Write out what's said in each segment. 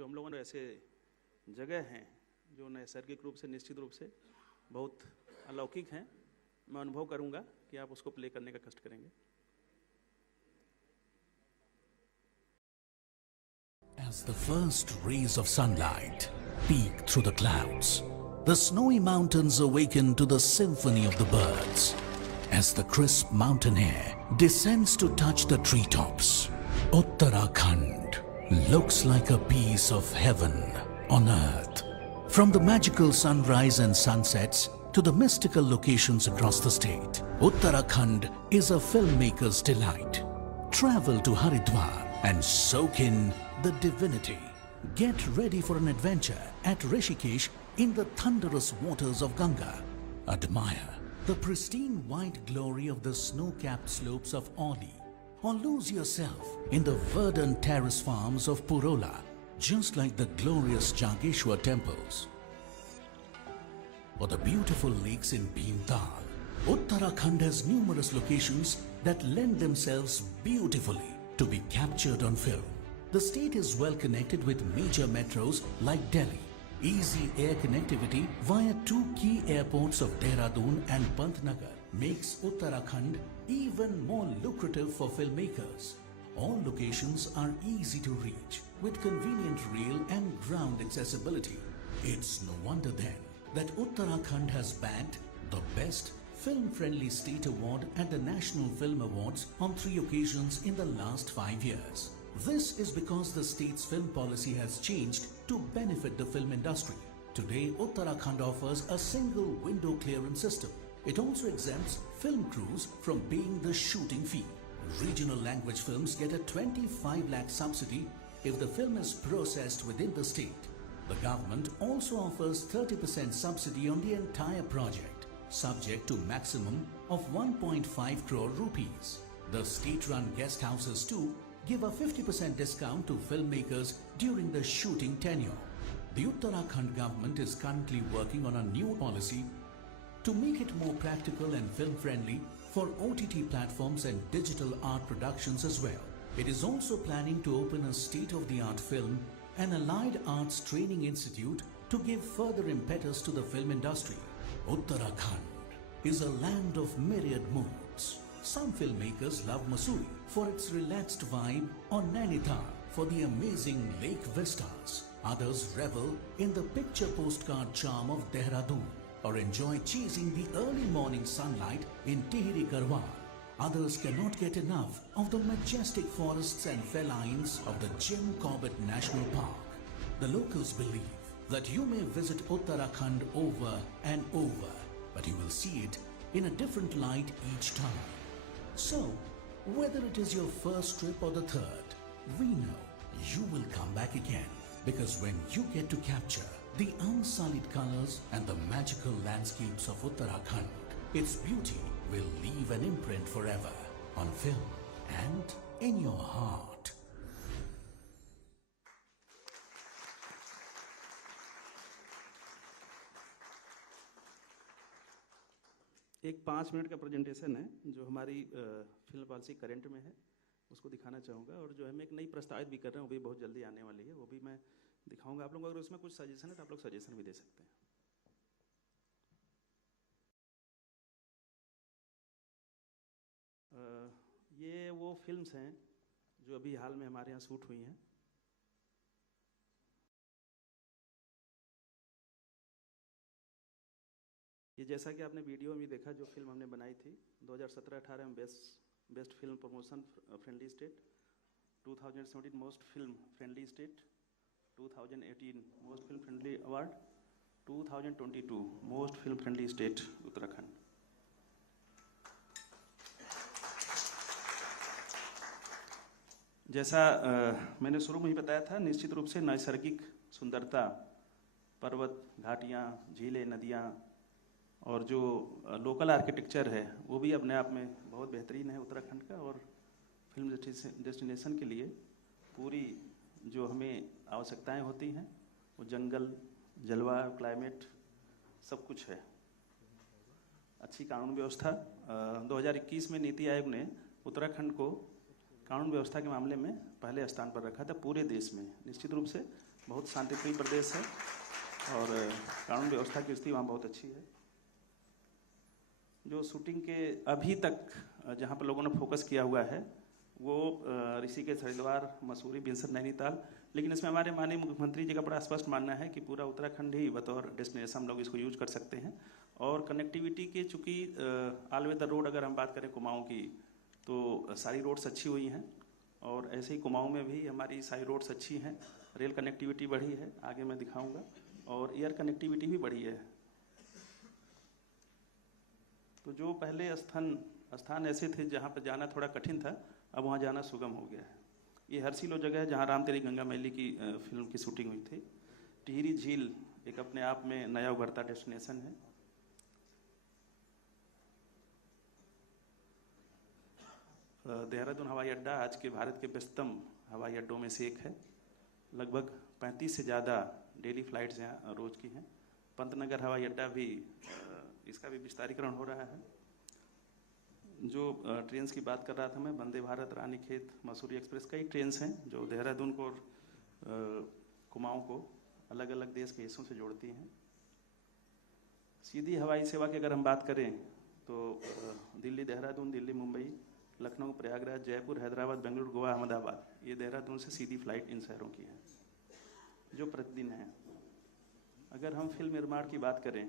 जो हम लोगों ने ऐसे जगह हैं जो नैसर्गिक रूप से निश्चित रूप से बहुत अलौकिक हैं, मैं अनुभव करूंगा कि आप उसको प्ले करने का कष्ट करेंगे। As the first rays of sunlight peek through the clouds, the snowy mountains awaken to the symphony of the birds. As the crisp mountain air descends to touch the treetops, Uttarakhand looks like a piece of heaven on earth. From the magical sunrise and sunsets to the mystical locations across the state, Uttarakhand is a filmmaker's delight. Travel to Haridwar and soak in the divinity. Get ready for an adventure at Rishikesh in the thunderous waters of Ganga. Admire the pristine white glory of the snow-capped slopes of Oli, or lose yourself in the verdant terrace farms of Purola, just like the glorious Jageshwar temples, or the beautiful lakes in Bhimtal. Uttarakhand has numerous locations that lend themselves beautifully to be captured on film. The state is well connected with major metros like Delhi. Easy air connectivity via two key airports of Dehradun and Pantnagar makes Uttarakhand even more lucrative for filmmakers. All locations are easy to reach with convenient rail and ground accessibility. It's no wonder then that Uttarakhand has bagged the Best Film-Friendly State Award at the National Film Awards on 3 occasions in the last 5 years. This is because the state's film policy has changed to benefit the film industry. Today, Uttarakhand offers a single window clearance system. It also exempts film crews from paying the shooting fee. Regional language films get a 25 lakh subsidy if the film is processed within the state. The government also offers 30% subsidy on the entire project, subject to maximum of 1.5 crore rupees. The state-run guest houses too give a 50% discount to filmmakers during the shooting tenure. The Uttarakhand government is currently working on a new policy to make it more practical and film-friendly for OTT platforms and digital art productions as well. It is also planning to open a state-of-the-art film and allied arts training institute to give further impetus to the film industry. Uttarakhand is a land of myriad moods. Some filmmakers love Mussoorie for its relaxed vibe, or Nainital for the amazing lake vistas. Others revel in the picture postcard charm of Dehradun, or enjoy chasing the early morning sunlight in Tehri Garhwal. Others cannot get enough of the majestic forests and felines of the Jim Corbett National Park. The locals believe that you may visit Uttarakhand over and over, but you will see it in a different light each time. So, whether it is your first trip or the third, we know you will come back again, because when you get to capture the unsullied colors and the magical landscapes of Uttarakhand, its beauty will leave an imprint forever on film and in your heart. एक 5 minute का presentation है जो हमारी film policy current में है, उसको दिखाना चाहूँगा। और जो है मैं एक नई प्रस्तावित भी कर रहा हूँ, वो भी बहुत जल्दी आने वाली है, वो भी मैं दिखाऊंगा आप लोगों को। अगर उसमें कुछ सजेशन है तो आप लोग सजेशन भी दे सकते हैं। ये वो फिल्म्स हैं जो अभी हाल में हमारे यहाँ शूट हुई हैं। ये जैसा कि आपने वीडियो में भी देखा, जो फिल्म हमने बनाई थी 2017-18 में best film promotion friendly state, 2017 most film friendly state, 2018 most film friendly award, 2022 most film friendly state Uttarakhand. जैसा मैंने शुरू में ही बताया था, निश्चित रूप से नैसर्गिक सुंदरता, पर्वत, घाटियाँ, झीलें, नदियाँ और जो लोकल आर्किटेक्चर है वो भी अपने आप में बहुत बेहतरीन है उत्तराखंड का। और फिल्म डेस्टिनेशन के लिए पूरी जो हमें आवश्यकताएं होती हैं वो जंगल, जलवायु, क्लाइमेट सब कुछ है। अच्छी कानून व्यवस्था, 2021 में नीति आयोग ने उत्तराखंड को कानून व्यवस्था के मामले में पहले स्थान पर रखा था पूरे देश में। निश्चित रूप से बहुत शांतिप्रिय प्रदेश है और कानून व्यवस्था की स्थिति वहाँ बहुत अच्छी है। जो शूटिंग के अभी तक जहाँ पर लोगों ने फोकस किया हुआ है वो ऋषिकेश, हरिद्वार, मसूरी, बिनसर, नैनीताल, लेकिन इसमें हमारे माननीय मुख्यमंत्री जी का बड़ा स्पष्ट मानना है कि पूरा उत्तराखंड ही बतौर डेस्टिनेशन हम लोग इसको यूज कर सकते हैं। और कनेक्टिविटी के चूँकि ऑल वेदर रोड अगर हम बात करें कुमाऊँ की, तो सारी रोड्स अच्छी हुई हैं और ऐसे ही कुमाऊँ में भी हमारी सारी रोड्स अच्छी हैं, रेल कनेक्टिविटी बढ़ी है, आगे मैं दिखाऊंगा, और एयर कनेक्टिविटी भी बढ़ी है। तो जो पहले स्थान ऐसे थे जहाँ पर जाना थोड़ा कठिन था, अब वहाँ जाना सुगम हो गया है। ये हरसिल वो जगह है जहाँ राम तेरी गंगा मैली की फिल्म की शूटिंग हुई थी। टिहरी झील एक अपने आप में नया उभरता डेस्टिनेशन है। देहरादून हवाई अड्डा आज के भारत के व्यस्तम हवाई अड्डों में से एक है। लगभग 35 से ज़्यादा डेली फ्लाइट्स यहाँ रोज़ की हैं। पंतनगर हवाई अड्डा भी इसका भी विस्तारीकरण हो रहा है। जो ट्रेन्स की बात कर रहा था मैं, वंदे भारत, रानीखेत, मसूरी एक्सप्रेस, कई ट्रेन्स हैं जो देहरादून को और कुमाऊँ को अलग अलग देश के हिस्सों से जोड़ती हैं। सीधी हवाई सेवा की अगर हम बात करें तो दिल्ली देहरादून, दिल्ली मुंबई, लखनऊ प्रयागराज, जयपुर, हैदराबाद, बेंगलुरु, गोवा, अहमदाबाद, ये देहरादून से सीधी फ्लाइट इन शहरों की है जो प्रतिदिन है। अगर हम फिल्म निर्माण की बात करें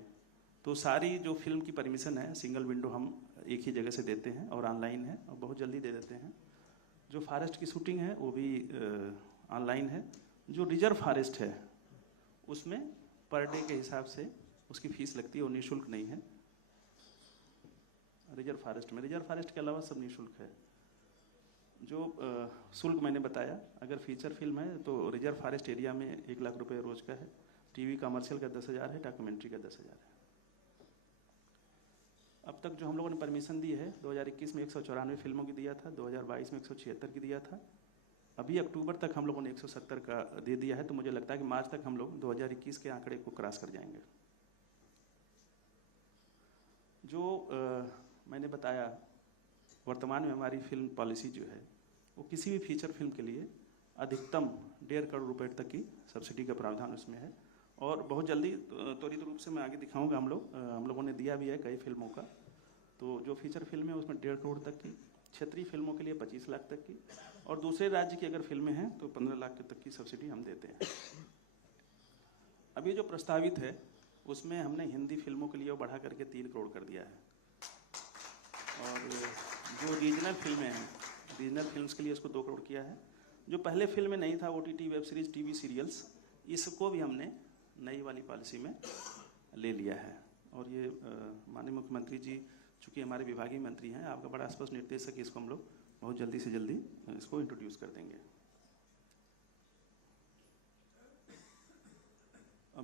तो सारी जो फिल्म की परमिशन है सिंगल विंडो हम एक ही जगह से देते हैं और ऑनलाइन है और बहुत जल्दी दे देते हैं। जो फॉरेस्ट की शूटिंग है वो भी ऑनलाइन है। जो रिजर्व फॉरेस्ट है उसमें पर डे के हिसाब से उसकी फीस लगती है और निःशुल्क नहीं है। रिजर्व फॉरेस्ट के अलावा सब निःशुल्क है। जो शुल्क मैंने बताया, अगर फीचर फिल्म है तो रिजर्व फॉरेस्ट एरिया में 1 लाख रुपए रोज का है, टीवी कमर्शियल का 10,000 है, डॉक्यूमेंट्री का 10,000 है। अब तक जो हम लोगों ने परमिशन दी है 2021 में 194 फिल्मों की दिया था, 2022 में 176 की दिया था, अभी अक्टूबर तक हम लोगों ने 170 का दे दिया है। तो मुझे लगता है कि मार्च तक हम लोग 2021 के आंकड़े को क्रॉस कर जाएंगे। जो मैंने बताया वर्तमान में हमारी फिल्म पॉलिसी जो है वो किसी भी फीचर फिल्म के लिए अधिकतम 1.5 करोड़ रुपए तक की सब्सिडी का प्रावधान उसमें है और बहुत जल्दी त्वरित रूप से मैं आगे दिखाऊंगा। हम लोगों ने दिया भी है कई फिल्मों का। तो जो फीचर फिल्म है उसमें 1.5 करोड़ तक की, क्षेत्रीय फिल्मों के लिए 25 लाख तक की, और दूसरे राज्य की अगर फिल्में हैं तो 15 लाख तक की सब्सिडी हम देते हैं। अभी जो प्रस्तावित है उसमें हमने हिंदी फिल्मों के लिए वो बढ़ा करके 3 करोड़ कर दिया है और जो रीजनल फिल्में हैं, रीजनल फिल्म्स के लिए उसको 2 करोड़ किया है। जो पहले फिल्म में नहीं था, OTT, web series, TV serials, इसको भी हमने नई वाली पॉलिसी में ले लिया है। और ये माननीय मुख्यमंत्री जी चूँकि हमारे विभागीय मंत्री हैं, आपका बड़ा स्पष्ट निर्देश है कि इसको हम लोग बहुत जल्दी से जल्दी इसको इंट्रोड्यूस कर देंगे।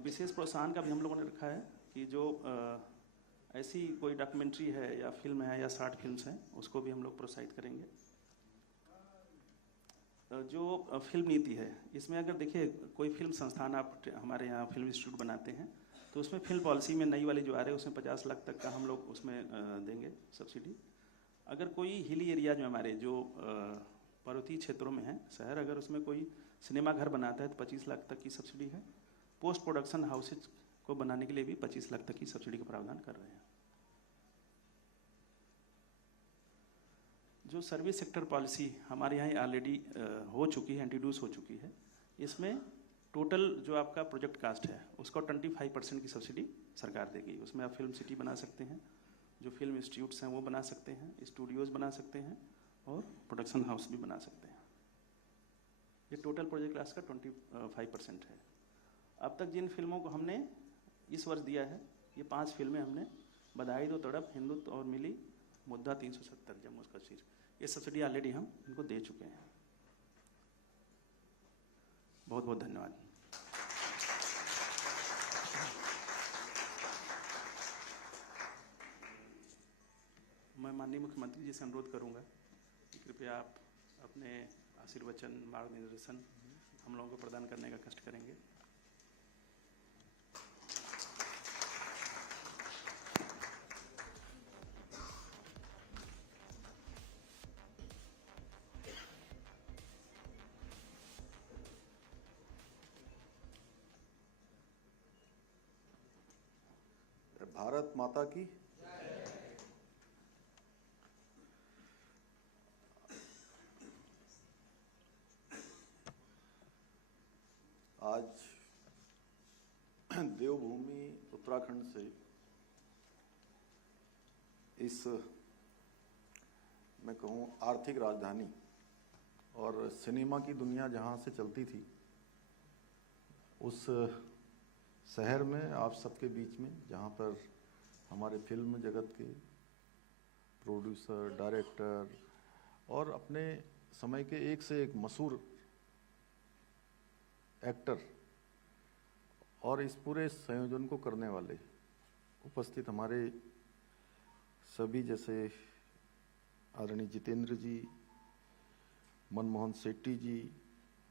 विशेष प्रोत्साहन का भी हम लोगों ने रखा है कि जो ऐसी कोई डॉक्यूमेंट्री है या फिल्म है या शॉर्ट फिल्म्स हैं उसको भी हम लोग प्रोत्साहित करेंगे। जो फिल्म नीति है इसमें अगर देखिए कोई फिल्म संस्थान आप हमारे यहाँ फिल्म इंस्टीट्यूट बनाते हैं तो उसमें फिल्म पॉलिसी में नई वाली जो आ रही है उसमें 50 लाख तक का हम लोग उसमें देंगे सब्सिडी। अगर कोई हिली एरियाज में हमारे जो पर्वतीय क्षेत्रों में है शहर, अगर उसमें कोई सिनेमा घर बनाता है तो 25 लाख तक की सब्सिडी है। पोस्ट प्रोडक्शन हाउसेज को बनाने के लिए भी 25 लाख तक की सब्सिडी का प्रावधान कर रहे हैं। जो सर्विस सेक्टर पॉलिसी हमारे यहाँ ऑलरेडी हो चुकी है, इंट्रोड्यूस हो चुकी है। इसमें टोटल जो आपका प्रोजेक्ट कास्ट है उसका 25% की सब्सिडी सरकार देगी। उसमें आप फिल्म सिटी बना सकते हैं, जो फिल्म इंस्टीट्यूट्स हैं वो बना सकते हैं, स्टूडियोज़ बना सकते हैं और प्रोडक्शन हाउस भी बना सकते हैं। ये टोटल प्रोजेक्ट कास्ट का 25% है। अब तक जिन फिल्मों को हमने इस वर्ष दिया है, ये 5 फिल्में हमने, बधाई दो तड़प, हिंदुत्व और मिली, मुद्दा 370, जम्मू कश्मीर, ये सब्सिडी ऑलरेडी हम इनको दे चुके हैं। बहुत बहुत धन्यवाद। मैं माननीय मुख्यमंत्री जी से अनुरोध करूंगा कि कृपया आप अपने आशीर्वचन, मार्गदर्शन हम लोगों को प्रदान करने का कष्ट करेंगे। भारत माता की। आज देवभूमि उत्तराखंड से इस मैं कहूँ आर्थिक राजधानी और सिनेमा की दुनिया जहाँ से चलती थी, उस शहर में आप सबके बीच में, जहाँ पर हमारे फिल्म जगत के प्रोड्यूसर, डायरेक्टर और अपने समय के एक से एक मशहूर एक्टर और इस पूरे संयोजन को करने वाले उपस्थित हमारे सभी, जैसे आदरणीय जितेंद्र जी, मनमोहन सेट्टी जी,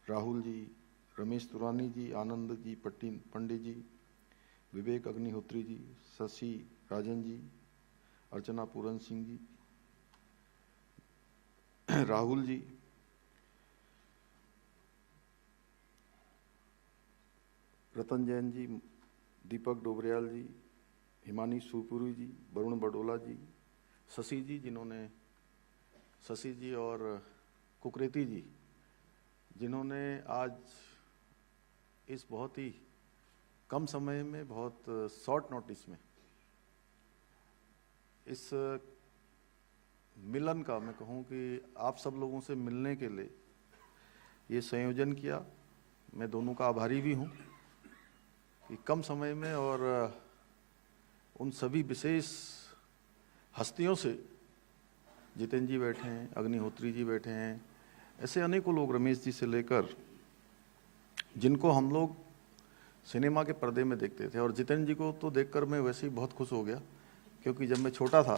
राहुल जी, रमेश तुरानी जी, आनंद जी, पंडित जी, विवेक अग्निहोत्री जी, शशि राजन जी, अर्चना पूरन सिंह जी, राहुल जी, रतन जैन जी, दीपक डोबरियाल जी, हिमानी सुरपुरी जी, वरुण बडोला जी, शशि जी और कुकरेती जी, जिन्होंने आज इस बहुत ही कम समय में, बहुत शॉर्ट नोटिस में इस मिलन का, मैं कहूँ कि आप सब लोगों से मिलने के लिए ये संयोजन किया। मैं दोनों का आभारी भी हूँ कि कम समय में और उन सभी विशेष हस्तियों से, जितेंद्र जी बैठे हैं, अग्निहोत्री जी बैठे हैं, ऐसे अनेकों लोग, रमेश जी से लेकर, जिनको हम लोग सिनेमा के पर्दे में देखते थे। और जितेंद्र जी को तो देखकर मैं वैसे ही बहुत खुश हो गया, क्योंकि जब मैं छोटा था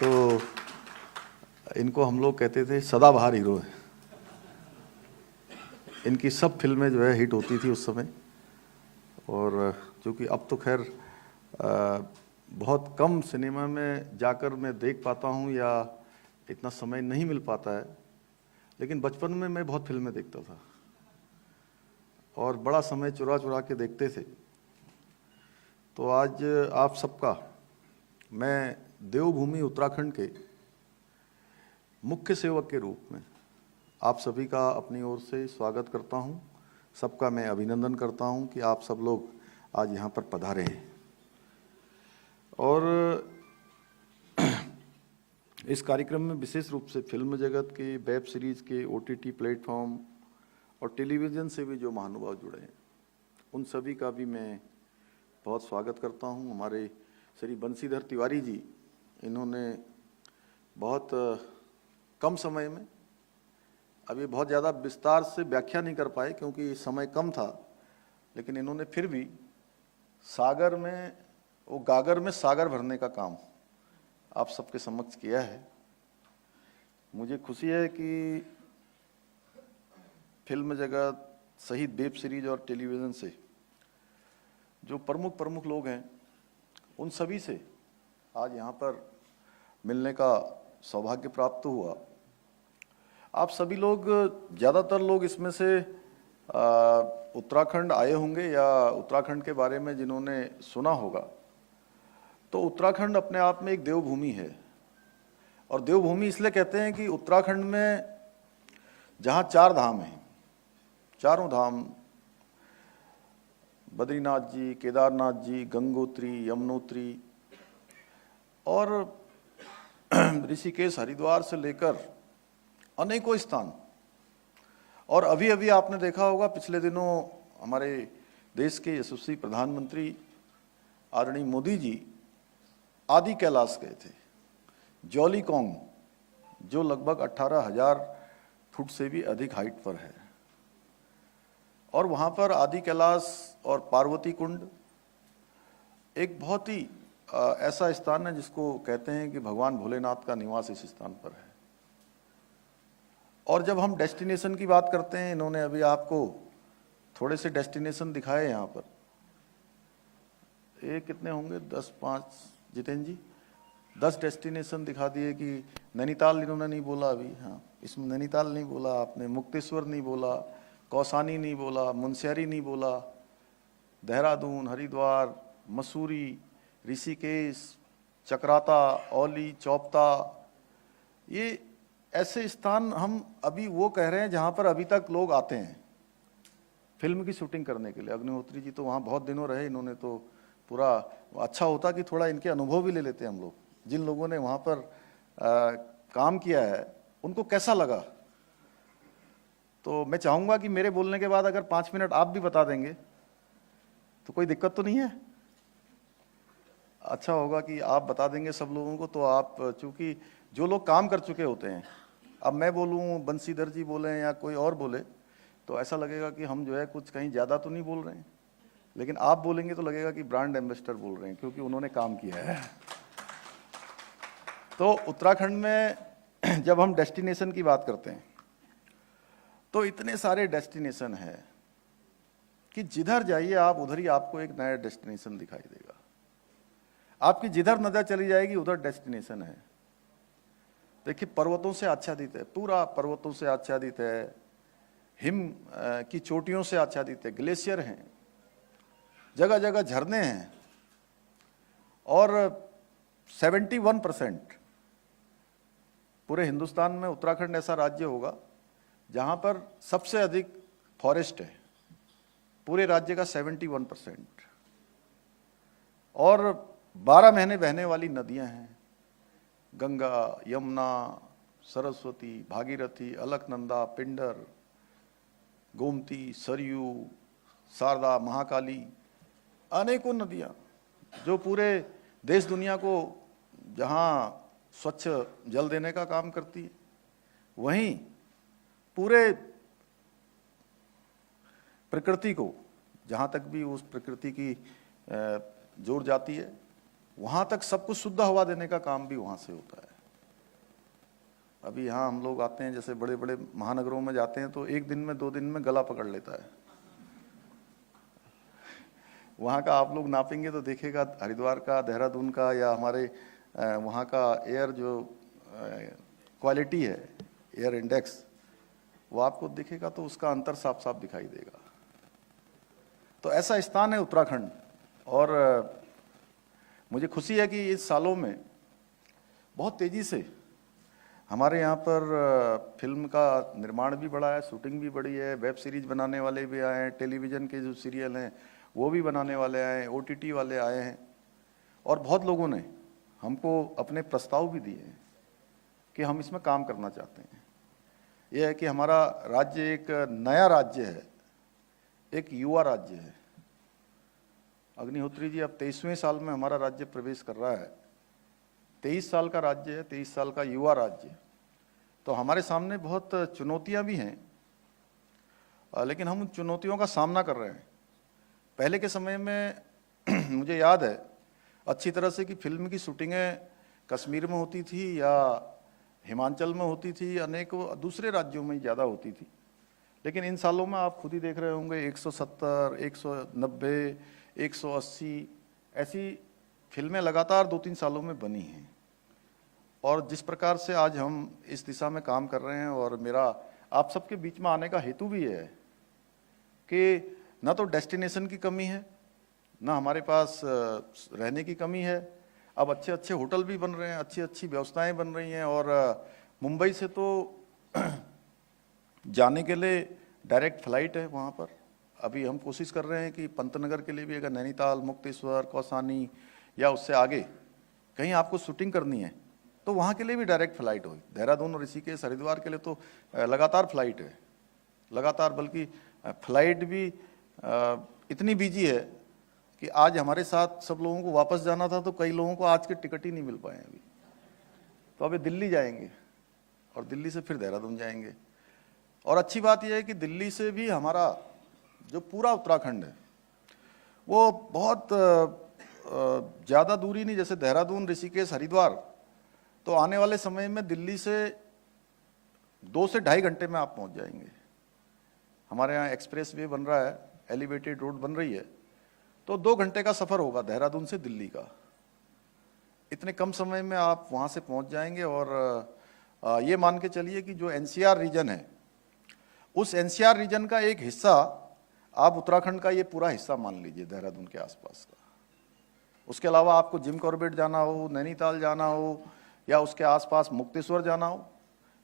तो इनको हम लोग कहते थे सदाबहार हीरो है। इनकी सब फिल्में जो है हिट होती थी उस समय। और चूँकि अब तो खैर बहुत कम सिनेमा में जाकर मैं देख पाता हूँ या इतना समय नहीं मिल पाता है, लेकिन बचपन में मैं बहुत फिल्में देखता था और बड़ा समय चुरा चुरा के देखते थे। तो आज आप सबका मैं देवभूमि उत्तराखंड के मुख्य सेवक के रूप में आप सभी का अपनी ओर से स्वागत करता हूं। सबका मैं अभिनंदन करता हूं कि आप सब लोग आज यहां पर पधारे हैं। और इस कार्यक्रम में विशेष रूप से फिल्म जगत के, वेब सीरीज के, OTT प्लेटफॉर्म और टेलीविज़न से भी जो महानुभाव जुड़े हैं, उन सभी का भी मैं बहुत स्वागत करता हूं। हमारे श्री बंशीधर तिवारी जी, इन्होंने बहुत कम समय में, अभी बहुत ज़्यादा विस्तार से व्याख्या नहीं कर पाए क्योंकि समय कम था, लेकिन इन्होंने फिर भी सागर में, वो गागर में सागर भरने का काम आप सबके समक्ष किया है। मुझे खुशी है कि फिल्म जगत सहित वेब सीरीज और टेलीविज़न से जो प्रमुख लोग हैं, उन सभी से आज यहाँ पर मिलने का सौभाग्य प्राप्त हुआ। आप सभी लोग, ज़्यादातर लोग इसमें से उत्तराखंड आए होंगे या उत्तराखंड के बारे में जिन्होंने सुना होगा, तो उत्तराखंड अपने आप में एक देवभूमि है। और देवभूमि इसलिए कहते हैं कि उत्तराखंड में जहाँ 4 धाम हैं, चारों धाम, बद्रीनाथ जी, केदारनाथ जी, गंगोत्री, यमुनोत्री और ऋषिकेश, हरिद्वार से लेकर अनेकों स्थान। और अभी अभी आपने देखा होगा, पिछले दिनों हमारे देश के यशस्वी प्रधानमंत्री आदरणीय मोदी जी आदि कैलाश गए थे, जौलीकोंग, जो लगभग 18,000 फुट से भी अधिक हाइट पर है। और वहाँ पर आदि कैलाश और पार्वती कुंड एक बहुत ही ऐसा स्थान है जिसको कहते हैं कि भगवान भोलेनाथ का निवास इस स्थान पर है। और जब हम डेस्टिनेशन की बात करते हैं, इन्होंने अभी आपको थोड़े से डेस्टिनेशन दिखाए यहाँ पर। ये कितने होंगे? 10-5 जितेंद्र जी, 10 डेस्टिनेशन दिखा दिए। कि नैनीताल इन्होंने नहीं बोला अभी, हाँ इसमें नैनीताल नहीं बोला आपने, मुक्तेश्वर नहीं बोला, कौसानी नहीं बोला, मुनस्यारी नहीं बोला, देहरादून, हरिद्वार, मसूरी, ऋषिकेश, चक्राता, औली, चौपता, ये ऐसे स्थान हम अभी वो कह रहे हैं जहाँ पर अभी तक लोग आते हैं फिल्म की शूटिंग करने के लिए। अग्निहोत्री जी तो वहाँ बहुत दिनों रहे, इन्होंने तो पूरा, अच्छा होता कि थोड़ा इनके अनुभव भी ले लेते हैं हम लोग। जिन लोगों ने वहाँ पर काम किया है उनको कैसा लगा। तो मैं चाहूँगा कि मेरे बोलने के बाद अगर 5 मिनट आप भी बता देंगे तो कोई दिक्कत तो नहीं है। अच्छा होगा कि आप बता देंगे सब लोगों को। तो आप, चूँकि जो लोग काम कर चुके होते हैं, अब मैं बोलूँ, बंसीधर जी बोलें या कोई और बोले, तो ऐसा लगेगा कि हम जो है कुछ कहीं ज़्यादा तो नहीं बोल रहे हैं, लेकिन आप बोलेंगे तो लगेगा कि ब्रांड एम्बेसडर बोल रहे हैं, क्योंकि उन्होंने काम किया है। तो उत्तराखंड में जब हम डेस्टिनेशन की बात करते हैं तो इतने सारे डेस्टिनेशन हैं कि जिधर जाइए आप उधर ही आपको एक नया डेस्टिनेशन दिखाई देगा। आपकी जिधर नजर चली जाएगी उधर डेस्टिनेशन है। देखिए, पर्वतों से आच्छादित है, पूरा पर्वतों से आच्छादित है, हिम की चोटियों से आच्छादित है, ग्लेशियर हैं, जगह जगह झरने हैं, और 71% पूरे हिंदुस्तान में उत्तराखंड ऐसा राज्य होगा जहां पर सबसे अधिक फॉरेस्ट है, पूरे राज्य का 71%, और 12 महीने बहने वाली नदियां हैं, गंगा, यमुना, सरस्वती, भागीरथी, अलकनंदा, पिंडर, गोमती, सरयू, शारदा, महाकाली, अनेकों नदियां जो पूरे देश दुनिया को जहां स्वच्छ जल देने का काम करती है, वहीं पूरे प्रकृति को, जहां तक भी उस प्रकृति की जोड़ जाती है, वहां तक सब कुछ शुद्ध हवा देने का काम भी वहां से होता है। अभी यहाँ हम लोग आते हैं, जैसे बड़े बड़े महानगरों में जाते हैं तो एक दिन में 2 दिन में गला पकड़ लेता है। वहाँ का आप लोग नापेंगे तो देखिएगा, हरिद्वार का, देहरादून का, या हमारे वहाँ का एयर जो क्वालिटी है, एयर इंडेक्स, वो आपको दिखेगा तो उसका अंतर साफ साफ दिखाई देगा। तो ऐसा स्थान है उत्तराखंड। और मुझे खुशी है कि इस सालों में बहुत तेज़ी से हमारे यहाँ पर फिल्म का निर्माण भी बढ़ा है, शूटिंग भी बढ़ी है, वेब सीरीज बनाने वाले भी आए हैं, टेलीविज़न के जो सीरियल हैं वो भी बनाने वाले आए हैं, OTT वाले आए हैं, और बहुत लोगों ने हमको अपने प्रस्ताव भी दिए हैं कि हम इसमें काम करना चाहते हैं। यह है कि हमारा राज्य एक नया राज्य है, एक युवा राज्य है। अग्निहोत्री जी अब 23वें साल में हमारा राज्य प्रवेश कर रहा है। 23 साल का राज्य है, 23 साल का युवा राज्य। तो हमारे सामने बहुत चुनौतियां भी हैं, लेकिन हम उन चुनौतियों का सामना कर रहे हैं। पहले के समय में मुझे याद है अच्छी तरह से कि फिल्म की शूटिंगें कश्मीर में होती थी या हिमाचल में होती थी, अनेक दूसरे राज्यों में ज़्यादा होती थी। लेकिन इन सालों में आप खुद ही देख रहे होंगे 170, 190, 180 ऐसी फिल्में लगातार 2-3 सालों में बनी हैं। और जिस प्रकार से आज हम इस दिशा में काम कर रहे हैं, और मेरा आप सबके बीच में आने का हेतु भी है कि ना तो डेस्टिनेशन की कमी है, ना हमारे पास रहने की कमी है। अब अच्छे अच्छे होटल भी बन रहे हैं, अच्छी अच्छी व्यवस्थाएं बन रही हैं, और मुंबई से तो जाने के लिए डायरेक्ट फ्लाइट है वहाँ पर। अभी हम कोशिश कर रहे हैं कि पंतनगर के लिए भी, अगर नैनीताल, मुक्तेश्वर, कौसानी या उससे आगे कहीं आपको शूटिंग करनी है तो वहाँ के लिए भी डायरेक्ट फ्लाइट हो। देहरादून और ऋषिकेश, हरिद्वार के लिए तो लगातार फ्लाइट है, लगातार, बल्कि फ्लाइट भी इतनी बिजी है कि आज हमारे साथ सब लोगों को वापस जाना था तो कई लोगों को आज के टिकट ही नहीं मिल पाए अभी। तो अभी दिल्ली जाएंगे और दिल्ली से फिर देहरादून जाएंगे। और अच्छी बात यह है कि दिल्ली से भी हमारा जो पूरा उत्तराखंड है वो बहुत ज़्यादा दूरी नहीं, जैसे देहरादून, ऋषिकेश, हरिद्वार, तो आने वाले समय में दिल्ली से 2 से ढाई घंटे में आप पहुंच जाएंगे। हमारे यहाँ एक्सप्रेस वे बन रहा है, एलिवेटेड रोड बन रही है, तो 2 घंटे का सफ़र होगा देहरादून से दिल्ली का। इतने कम समय में आप वहाँ से पहुँच जाएंगे। और ये मान के चलिए कि जो NCR रीजन है, उस NCR रीजन का एक हिस्सा आप उत्तराखंड का ये पूरा हिस्सा मान लीजिए, देहरादून के आसपास का। उसके अलावा आपको जिम कॉर्बेट जाना हो, नैनीताल जाना हो या उसके आसपास मुक्तेश्वर जाना हो,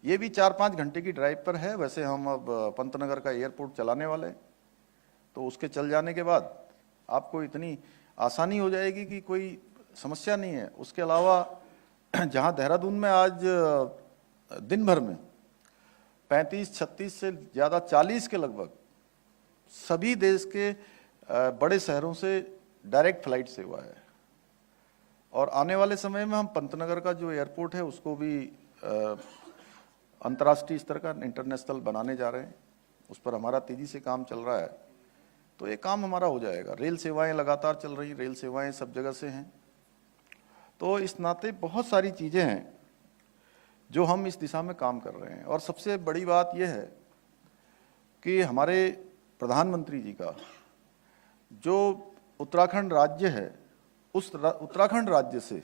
ये भी 4-5 घंटे की ड्राइव पर है। वैसे हम अब पंतनगर का एयरपोर्ट चलाने वाले हैं, तो उसके चल जाने के बाद आपको इतनी आसानी हो जाएगी कि कोई समस्या नहीं है। उसके अलावा जहाँ देहरादून में आज दिन भर में 35-36 से ज़्यादा 40 के लगभग सभी देश के बड़े शहरों से डायरेक्ट फ्लाइट सेवा है, और आने वाले समय में हम पंतनगर का जो एयरपोर्ट है उसको भी अंतर्राष्ट्रीय स्तर का इंटरनेशनल बनाने जा रहे हैं। उस पर हमारा तेज़ी से काम चल रहा है, तो ये काम हमारा हो जाएगा। रेल सेवाएं लगातार चल रही, रेल सेवाएं सब जगह से हैं। तो इस नाते बहुत सारी चीज़ें हैं जो हम इस दिशा में काम कर रहे हैं। और सबसे बड़ी बात यह है कि हमारे प्रधानमंत्री जी का जो उत्तराखंड राज्य है, उस उत्तराखंड राज्य से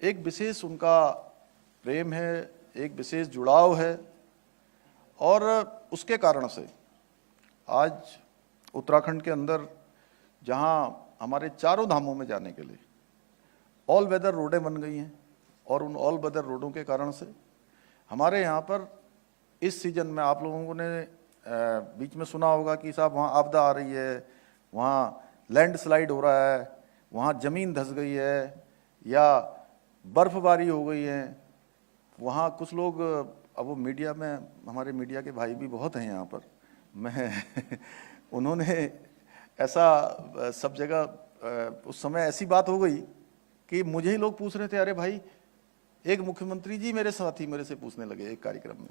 एक विशेष उनका प्रेम है, एक विशेष जुड़ाव है, और उसके कारण से आज उत्तराखंड के अंदर जहां हमारे चारों धामों में जाने के लिए ऑल वेदर रोडें बन गई हैं, और उन ऑल वेदर रोडों के कारण से हमारे यहाँ पर इस सीजन में आप लोगों ने बीच में सुना होगा कि साहब वहाँ आपदा आ रही है, वहाँ लैंडस्लाइड हो रहा है, वहाँ ज़मीन धंस गई है या बर्फबारी हो गई है। वहाँ कुछ लोग, अब वो मीडिया में, हमारे मीडिया के भाई भी बहुत हैं यहाँ पर, मैं उन्होंने ऐसा सब जगह उस समय ऐसी बात हो गई कि मुझे ही लोग पूछ रहे थे, अरे भाई, एक मुख्यमंत्री जी मेरे साथी मेरे से पूछने लगे एक कार्यक्रम में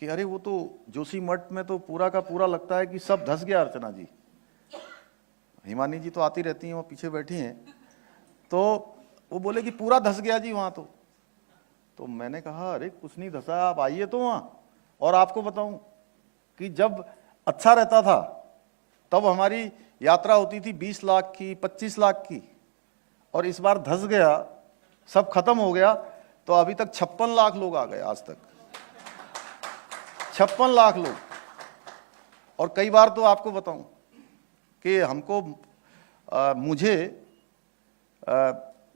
कि अरे वो तो जोशीमठ में तो पूरा का पूरा लगता है कि सब धंस गया अर्चना जी। हिमानी जी तो आती रहती हैं, वो पीछे बैठी हैं, तो वो बोले कि पूरा धंस गया जी वहाँ। तो मैंने कहा अरे कुछ नहीं धंसा, आप आइए तो वहाँ, और आपको बताऊं कि जब अच्छा रहता था तब हमारी यात्रा होती थी 20 लाख की, 25 लाख की, और इस बार धंस गया, सब खत्म हो गया, तो अभी तक 56 लाख लोग आ गए, आज तक 56 लाख लोग। और कई बार तो आपको बताऊं कि हमको मुझे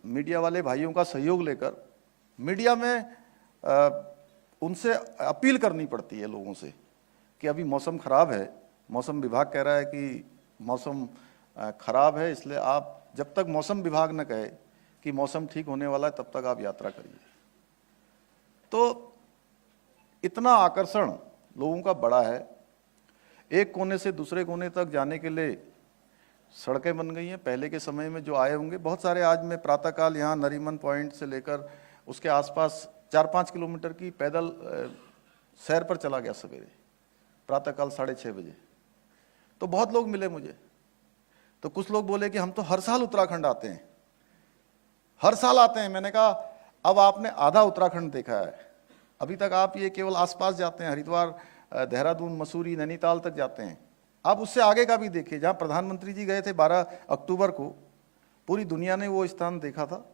मीडिया वाले भाइयों का सहयोग लेकर मीडिया में उनसे अपील करनी पड़ती है लोगों से कि अभी मौसम खराब है, मौसम विभाग कह रहा है कि मौसम खराब है, इसलिए आप जब तक मौसम विभाग न कहे कि मौसम ठीक होने वाला है तब तक आप यात्रा करिए। तो इतना आकर्षण लोगों का बड़ा है। एक कोने से दूसरे कोने तक जाने के लिए सड़कें बन गई हैं। पहले के समय में जो आए होंगे बहुत सारे, आज मैं प्रातःकाल यहाँ नरीमन पॉइंट से लेकर उसके आसपास 4-5 किलोमीटर की पैदल सैर पर चला गया सवेरे, प्रातःकाल 6:30 बजे। तो बहुत लोग मिले मुझे, तो कुछ लोग बोले कि हम तो हर साल उत्तराखंड आते हैं, हर साल आते हैं। मैंने कहा अब आपने आधा उत्तराखंड देखा है, अभी तक आप ये केवल आसपास जाते हैं, हरिद्वार, देहरादून, मसूरी, नैनीताल तक जाते हैं। आप उससे आगे का भी देखिए, जहाँ प्रधानमंत्री जी गए थे 12 अक्टूबर को, पूरी दुनिया ने वो स्थान देखा था।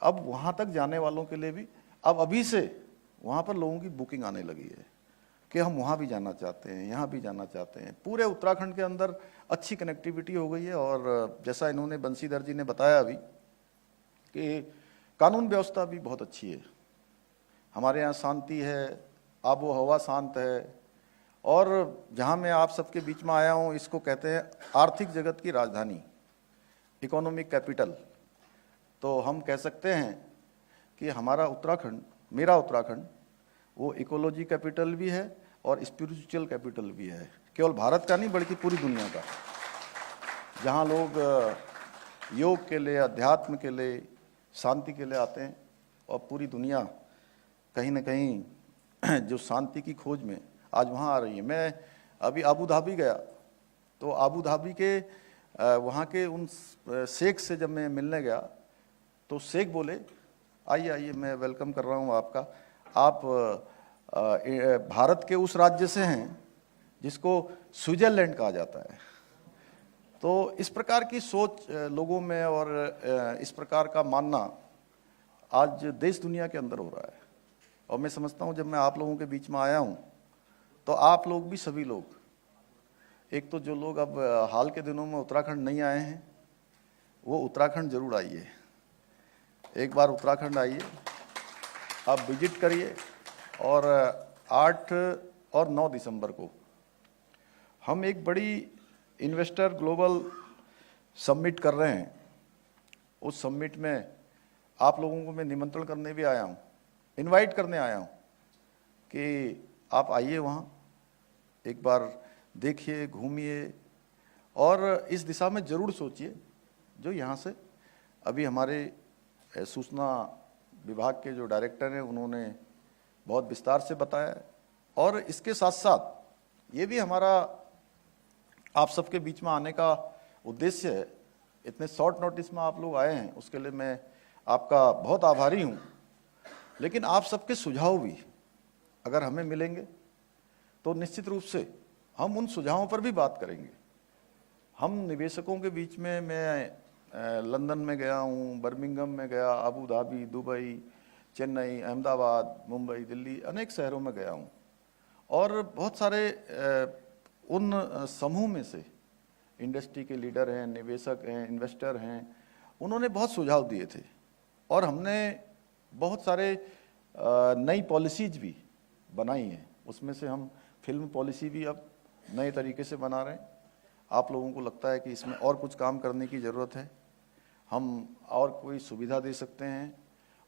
अब वहाँ तक जाने वालों के लिए भी अब अभी से वहाँ पर लोगों की बुकिंग आने लगी है कि हम वहाँ भी जाना चाहते हैं, यहाँ भी जाना चाहते हैं। पूरे उत्तराखंड के अंदर अच्छी कनेक्टिविटी हो गई है। और जैसा इन्होंने बंशीधर जी ने बताया अभी कि कानून व्यवस्था भी बहुत अच्छी है, हमारे यहाँ शांति है, आबो हवा शांत है। और जहाँ मैं आप सबके बीच में आया हूँ, इसको कहते हैं आर्थिक जगत की राजधानी, इकोनॉमिक कैपिटल। तो हम कह सकते हैं कि हमारा उत्तराखंड, मेरा उत्तराखंड, वो इकोलॉजी कैपिटल भी है और स्पिरिचुअल कैपिटल भी है, केवल भारत का नहीं बल्कि पूरी दुनिया का, जहाँ लोग योग के लिए, अध्यात्म के लिए, शांति के लिए आते हैं। और पूरी दुनिया कहीं ना कहीं जो शांति की खोज में आज वहाँ आ रही है। मैं अभी आबू धाबी गया, तो आबू धाबी के वहाँ के उन शेख से जब मैं मिलने गया, तो शेख बोले आइए आइए, मैं वेलकम कर रहा हूँ आपका, आप भारत के उस राज्य से हैं जिसको स्विट्जरलैंड कहा जाता है। तो इस प्रकार की सोच लोगों में और इस प्रकार का मानना आज देश दुनिया के अंदर हो रहा है। और मैं समझता हूँ जब मैं आप लोगों के बीच में आया हूँ, तो आप लोग भी, सभी लोग, एक तो जो लोग अब हाल के दिनों में उत्तराखंड नहीं आए हैं, वो उत्तराखंड जरूर आइए। एक बार उत्तराखंड आइए, आप विजिट करिए। और 8 और 9 दिसंबर को हम एक बड़ी इन्वेस्टर ग्लोबल समिट कर रहे हैं। उस समिट में आप लोगों को मैं निमंत्रण करने भी आया हूँ, इनवाइट करने आया हूँ कि आप आइए, वहाँ एक बार देखिए, घूमिए और इस दिशा में ज़रूर सोचिए जो यहाँ से अभी हमारे सूचना विभाग के जो डायरेक्टर हैं उन्होंने बहुत विस्तार से बताया। और इसके साथ साथ ये भी हमारा आप सबके बीच में आने का उद्देश्य है। इतने शॉर्ट नोटिस में आप लोग आए हैं, उसके लिए मैं आपका बहुत आभारी हूँ। लेकिन आप सबके सुझाव भी अगर हमें मिलेंगे तो निश्चित रूप से हम उन सुझावों पर भी बात करेंगे। हम निवेशकों के बीच में, मैं लंदन में गया हूँ, बर्मिंघम में गया, Abu Dhabi, Dubai, Chennai, Ahmedabad, Mumbai, Delhi, अनेक शहरों में गया हूँ। और बहुत सारे उन समूह में से इंडस्ट्री के लीडर हैं, निवेशक हैं, इन्वेस्टर हैं, उन्होंने बहुत सुझाव दिए थे। और हमने बहुत सारे नई पॉलिसीज भी बनाई हैं। उसमें से हम फिल्म पॉलिसी भी अब नए तरीके से बना रहे हैं। आप लोगों को लगता है कि इसमें और कुछ काम करने की ज़रूरत है, हम और कोई सुविधा दे सकते हैं,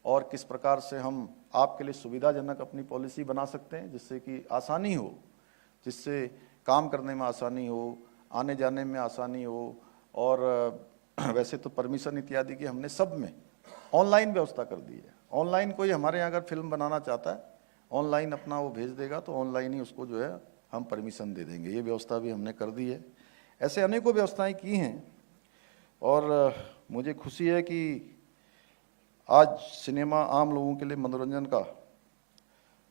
और किस प्रकार से हम आपके लिए सुविधाजनक अपनी पॉलिसी बना सकते हैं जिससे कि आसानी हो, जिससे काम करने में आसानी हो, आने जाने में आसानी हो। और वैसे तो परमिशन इत्यादि की हमने सब में ऑनलाइन व्यवस्था कर दी है। ऑनलाइन कोई हमारे यहाँ अगर फिल्म बनाना चाहता है, ऑनलाइन अपना वो भेज देगा तो ऑनलाइन ही उसको जो है हम परमिशन दे देंगे। ये व्यवस्था भी हमने कर दी है। ऐसे अनेकों व्यवस्थाएं की हैं। और मुझे खुशी है कि आज सिनेमा आम लोगों के लिए मनोरंजन का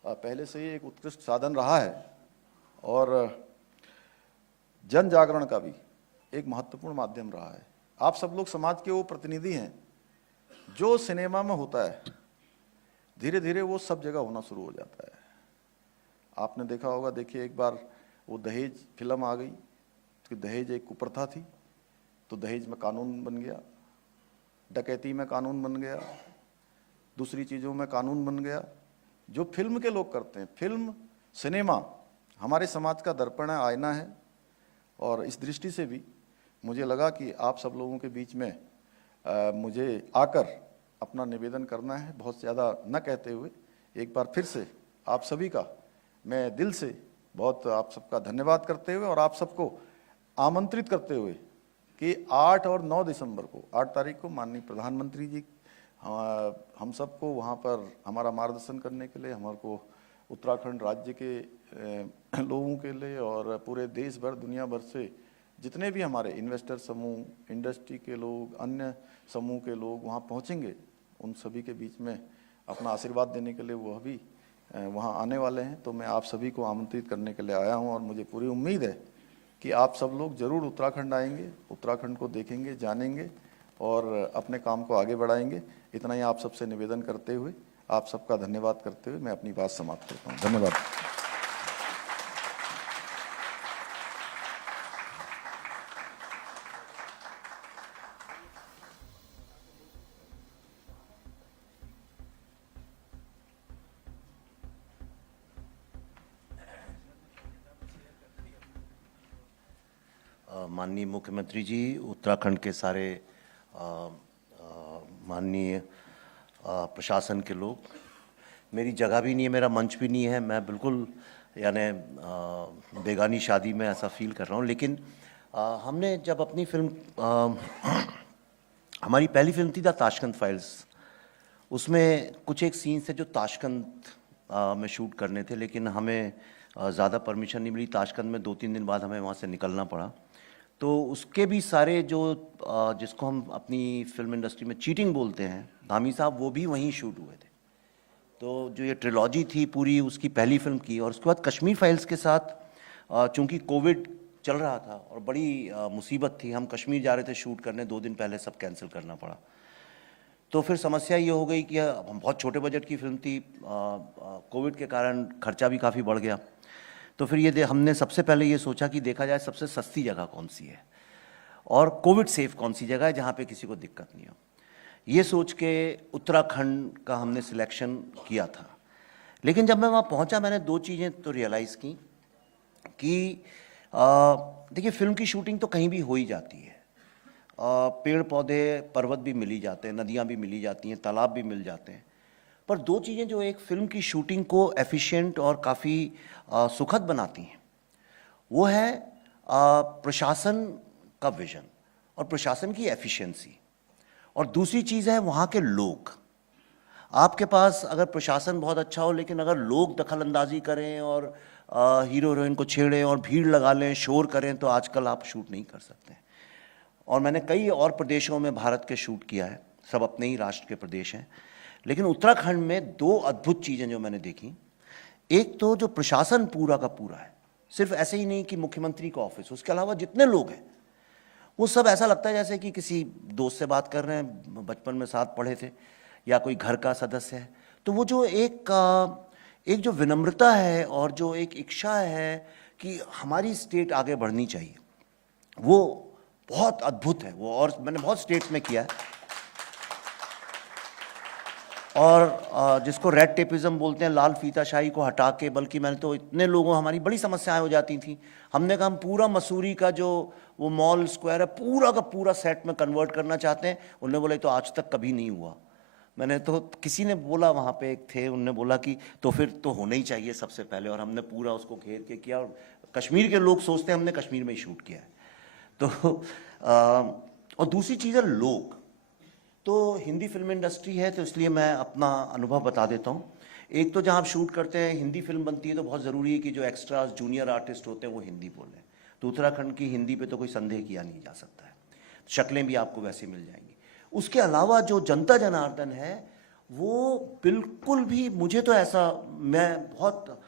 पहले से ही एक उत्कृष्ट साधन रहा है और जन जागरण का भी एक महत्वपूर्ण माध्यम रहा है। आप सब लोग समाज के वो प्रतिनिधि हैं। जो सिनेमा में होता है धीरे धीरे वो सब जगह होना शुरू हो जाता है। आपने देखा होगा, देखिए एक बार वो दहेज फिल्म आ गई कि दहेज एक कुप्रथा थी, तो दहेज में कानून बन गया, डकैती में कानून बन गया, दूसरी चीज़ों में कानून बन गया। जो फिल्म के लोग करते हैं, फिल्म सिनेमा हमारे समाज का दर्पण है, आईना है। और इस दृष्टि से भी मुझे लगा कि आप सब लोगों के बीच में मुझे आकर अपना निवेदन करना है, बहुत ज़्यादा न कहते हुए। एक बार फिर से आप सभी का मैं दिल से बहुत आप सबका धन्यवाद करते हुए और आप सबको आमंत्रित करते हुए कि 8 और 9 दिसंबर को, 8 तारीख को माननीय प्रधानमंत्री जी हम सबको वहाँ पर हमारा मार्गदर्शन करने के लिए, हमारे को उत्तराखंड राज्य के लोगों के लिए और पूरे देश भर, दुनिया भर से जितने भी हमारे इन्वेस्टर समूह, इंडस्ट्री के लोग, अन्य समूह के लोग वहाँ पहुँचेंगे, उन सभी के बीच में अपना आशीर्वाद देने के लिए वह भी वहाँ आने वाले हैं। तो मैं आप सभी को आमंत्रित करने के लिए आया हूँ और मुझे पूरी उम्मीद है कि आप सब लोग ज़रूर उत्तराखंड आएंगे, उत्तराखंड को देखेंगे, जानेंगे और अपने काम को आगे बढ़ाएंगे। इतना ही आप सबसे निवेदन करते हुए, आप सबका धन्यवाद करते हुए मैं अपनी बात समाप्त करता हूँ। धन्यवाद। माननीय मुख्यमंत्री जी, उत्तराखंड के सारे माननीय प्रशासन के लोग, मेरी जगह भी नहीं है, मेरा मंच भी नहीं है, मैं बिल्कुल यानी बेगानी शादी में ऐसा फील कर रहा हूँ। लेकिन हमने जब अपनी फिल्म हमारी पहली फिल्म थी द ताशकंद फाइल्स, उसमें कुछ एक सीन्स थे जो ताशकंद में शूट करने थे, लेकिन हमें ज़्यादा परमिशन नहीं मिली। ताशकंद में 2-3 दिन बाद हमें वहाँ से निकलना पड़ा। तो उसके भी सारे जो जिसको हम अपनी फिल्म इंडस्ट्री में चीटिंग बोलते हैं, धामी साहब, वो भी वहीं शूट हुए थे। तो जो ये ट्रिलॉजी थी पूरी, उसकी पहली फिल्म की। और उसके बाद कश्मीर फाइल्स के साथ चूँकि कोविड चल रहा था और बड़ी मुसीबत थी, हम कश्मीर जा रहे थे शूट करने, 2 दिन पहले सब कैंसिल करना पड़ा। तो फिर समस्या ये हो गई कि हम बहुत छोटे बजट की फिल्म थी, कोविड के कारण खर्चा भी काफ़ी बढ़ गया। तो फिर हमने सबसे पहले ये सोचा कि देखा जाए सबसे सस्ती जगह कौन सी है। और कोविड सेफ कौन सी जगह है जहाँ पे किसी को दिक्कत नहीं हो। ये सोच के उत्तराखंड का हमने सिलेक्शन किया था। लेकिन जब मैं वहाँ पहुँचा मैंने दो चीज़ें तो रियलाइज़ की कि देखिए फिल्म की शूटिंग तो कहीं भी हो ही जाती है, पेड़ पौधे पर्वत भी मिल ही जाते हैं, नदियाँ भी मिल ही जाती हैं, तालाब भी मिल जाते हैं, पर दो चीज़ें जो एक फिल्म की शूटिंग को एफिशिएंट और काफ़ी सुखद बनाती हैं वो है प्रशासन का विजन और प्रशासन की एफिशिएंसी, और दूसरी चीज़ है वहाँ के लोग। आपके पास अगर प्रशासन बहुत अच्छा हो लेकिन अगर लोग दखलंदाजी करें और हीरो हीरोइन को छेड़ें और भीड़ लगा लें, शोर करें, तो आजकल आप शूट नहीं कर सकते। और मैंने कई और प्रदेशों में भारत के शूट किया है, सब अपने ही राष्ट्र के प्रदेश हैं, लेकिन उत्तराखंड में दो अद्भुत चीज़ें जो मैंने देखी। एक तो जो प्रशासन पूरा का पूरा है, सिर्फ ऐसे ही नहीं कि मुख्यमंत्री का ऑफिस, उसके अलावा जितने लोग हैं वो सब ऐसा लगता है जैसे कि किसी दोस्त से बात कर रहे हैं, बचपन में साथ पढ़े थे, या कोई घर का सदस्य है। तो वो जो एक जो विनम्रता है और जो एक इच्छा है कि हमारी स्टेट आगे बढ़नी चाहिए, वो बहुत अद्भुत है वो। और मैंने बहुत स्टेट्स में किया है, और जिसको रेड टेपिज्म बोलते हैं, लाल फीताशाही को हटा के, बल्कि मैंने तो इतने लोगों, हमारी बड़ी समस्याएं हो जाती थी, हमने कहा हम पूरा मसूरी का जो वो मॉल स्क्वायर है पूरा का पूरा सेट में कन्वर्ट करना चाहते हैं। उन्होंने बोला तो आज तक कभी नहीं हुआ। मैंने तो, किसी ने बोला, वहाँ पे एक थे, उनने बोला कि तो फिर तो होना ही चाहिए सबसे पहले, और हमने पूरा उसको घेर के किया। और कश्मीर के लोग सोचते हैं हमने कश्मीर में ही शूट किया है। तो और दूसरी चीज़ है लोग। तो हिंदी फिल्म इंडस्ट्री है तो इसलिए मैं अपना अनुभव बता देता हूँ। एक तो जहाँ आप शूट करते हैं, हिंदी फिल्म बनती है तो बहुत ज़रूरी है कि जो एक्स्ट्रास जूनियर आर्टिस्ट होते हैं वो हिंदी बोलें। तो उत्तराखंड की हिंदी पे तो कोई संदेह किया नहीं जा सकता है, शक्लें भी आपको वैसे मिल जाएंगी। उसके अलावा जो जनता जनार्दन है वो बिल्कुल भी, मुझे तो ऐसा, मैं बहुत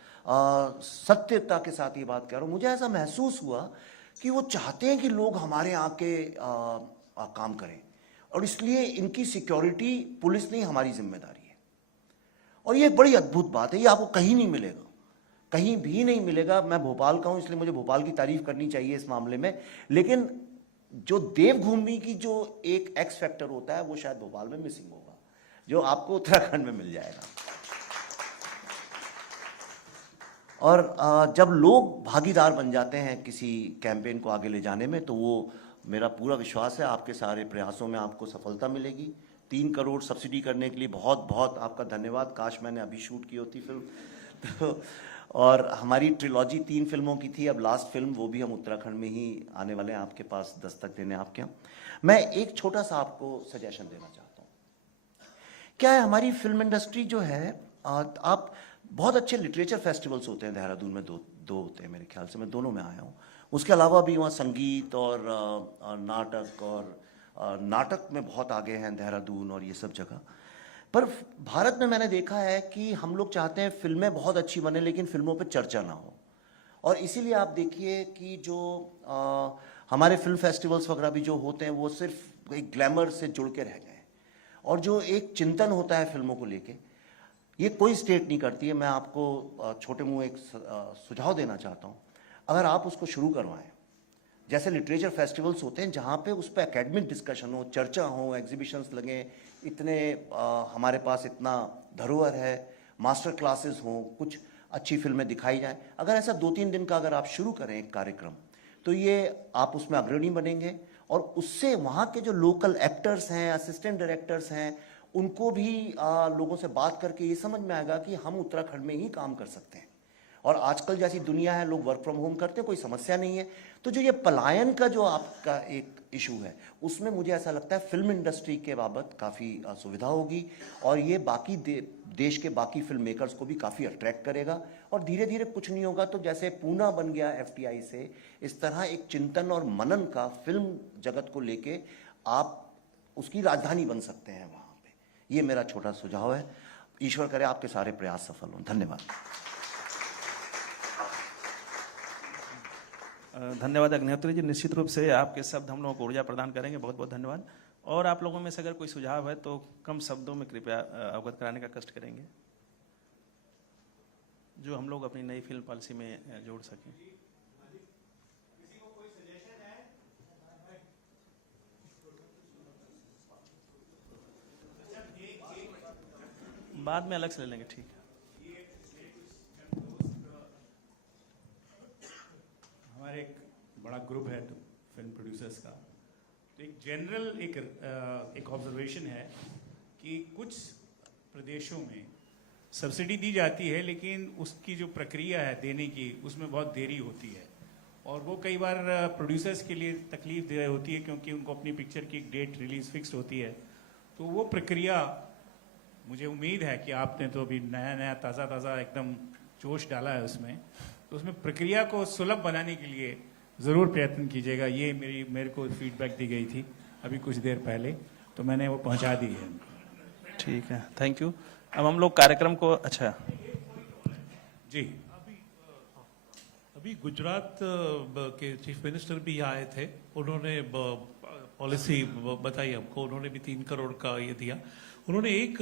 सत्यता के साथ ये बात कह रहा हूँ, मुझे ऐसा महसूस हुआ कि वो चाहते हैं कि लोग हमारे यहाँ के काम करें, और इसलिए इनकी सिक्योरिटी पुलिस नहीं, हमारी जिम्मेदारी है। और ये बड़ी अद्भुत बात है, ये आपको कहीं नहीं मिलेगा, कहीं भी नहीं मिलेगा। मैं भोपाल का हूँ इसलिए मुझे भोपाल की तारीफ करनी चाहिए इस मामले में, लेकिन जो देवभूमि की जो एक एक्स फैक्टर होता है वो शायद भोपाल में मिसिंग होगा, जो आपको उत्तराखंड में मिल जाएगा। और जब लोग भागीदार बन जाते हैं किसी कैंपेन को आगे ले जाने में, तो वो, मेरा पूरा विश्वास है आपके सारे प्रयासों में आपको सफलता मिलेगी। 3 करोड़ सब्सिडी करने के लिए बहुत बहुत आपका धन्यवाद। काश मैंने अभी शूट की होती फिल्म। तो और हमारी ट्रिलॉजी 3 फिल्मों की थी, अब लास्ट फिल्म वो भी हम उत्तराखंड में ही आने वाले हैं, आपके पास दस्तक देने आपके यहाँ। मैं एक छोटा सा आपको सजेशन देना चाहता हूँ। क्या है, हमारी फिल्म इंडस्ट्री जो है, आप बहुत अच्छे लिटरेचर फेस्टिवल्स होते हैं देहरादून में, दो होते हैं मेरे ख्याल से, मैं दोनों में आया हूँ। उसके अलावा भी वहाँ संगीत और नाटक, और नाटक में बहुत आगे हैं देहरादून और ये सब जगह। पर भारत में मैंने देखा है कि हम लोग चाहते हैं फिल्में बहुत अच्छी बने लेकिन फिल्मों पे चर्चा ना हो, और इसीलिए आप देखिए कि जो हमारे फिल्म फेस्टिवल्स वगैरह भी जो होते हैं वो सिर्फ एक ग्लैमर से जुड़ के रह गए, और जो एक चिंतन होता है फिल्मों को लेके, ये कोई स्टेट नहीं करती है। मैं आपको छोटे मुँह एक सुझाव देना चाहता हूँ, अगर आप उसको शुरू करवाएं, जैसे लिटरेचर फेस्टिवल्स होते हैं जहाँ पे उस पर एकेडमिक डिस्कशन हो, चर्चा हो, एग्जीबिशंस लगें, इतने हमारे पास इतना धरोहर है, मास्टर क्लासेस हों, कुछ अच्छी फिल्में दिखाई जाएं। अगर ऐसा 2-3 दिन का अगर आप शुरू करें एक कार्यक्रम, तो ये आप उसमें अग्रणी बनेंगे, और उससे वहाँ के जो लोकल एक्टर्स हैं, असिस्टेंट डायरेक्टर्स हैं, उनको भी लोगों से बात करके ये समझ में आएगा कि हम उत्तराखंड में ही काम कर सकते हैं। और आजकल जैसी दुनिया है, लोग वर्क फ्रॉम होम करते हैं, कोई समस्या नहीं है। तो जो ये पलायन का जो आपका एक इशू है, उसमें मुझे ऐसा लगता है फिल्म इंडस्ट्री के बाबत काफ़ी सुविधा होगी, और ये बाकी देश के बाकी फिल्म मेकर्स को भी काफ़ी अट्रैक्ट करेगा। और धीरे धीरे कुछ नहीं होगा तो जैसे पूना बन गया FTI से, इस तरह एक चिंतन और मनन का फिल्म जगत को लेके आप उसकी राजधानी बन सकते हैं वहाँ पे। ये मेरा छोटा सुझाव है। ईश्वर करे आपके सारे प्रयास सफल हों। धन्यवाद। धन्यवाद अग्निहोत्री जी, निश्चित रूप से आपके शब्द हम लोगों को ऊर्जा प्रदान करेंगे। बहुत बहुत धन्यवाद। और आप लोगों में से अगर कोई सुझाव है तो कम शब्दों में कृपया अवगत कराने का कष्ट करेंगे, जो हम लोग अपनी नई फिल्म पॉलिसी में जोड़ सकें। बाद में अलग से ले लेंगे, ठीक है। हमारे एक बड़ा ग्रुप है फिल्म प्रोड्यूसर्स का, तो एक जनरल एक ऑब्जर्वेशन है कि कुछ प्रदेशों में सब्सिडी दी जाती है, लेकिन उसकी जो प्रक्रिया है देने की, उसमें बहुत देरी होती है, और वो कई बार प्रोड्यूसर्स के लिए तकलीफ दे होती है, क्योंकि उनको अपनी पिक्चर की एक डेट रिलीज फिक्स्ड होती है। तो वो प्रक्रिया, मुझे उम्मीद है कि आपने तो अभी नया नया ताज़ा एकदम जोश डाला है उसमें, तो उसमें प्रक्रिया को सुलभ बनाने के लिए ज़रूर प्रयत्न कीजिएगा। ये मेरे को फीडबैक दी गई थी अभी कुछ देर पहले, तो मैंने वो पहुंचा दी है। ठीक है, थैंक यू। अब हम लोग कार्यक्रम को, अच्छा जी, अभी गुजरात के चीफ मिनिस्टर भी आए थे, उन्होंने पॉलिसी बताई हमको, उन्होंने भी 3 करोड़ का ये दिया। उन्होंने एक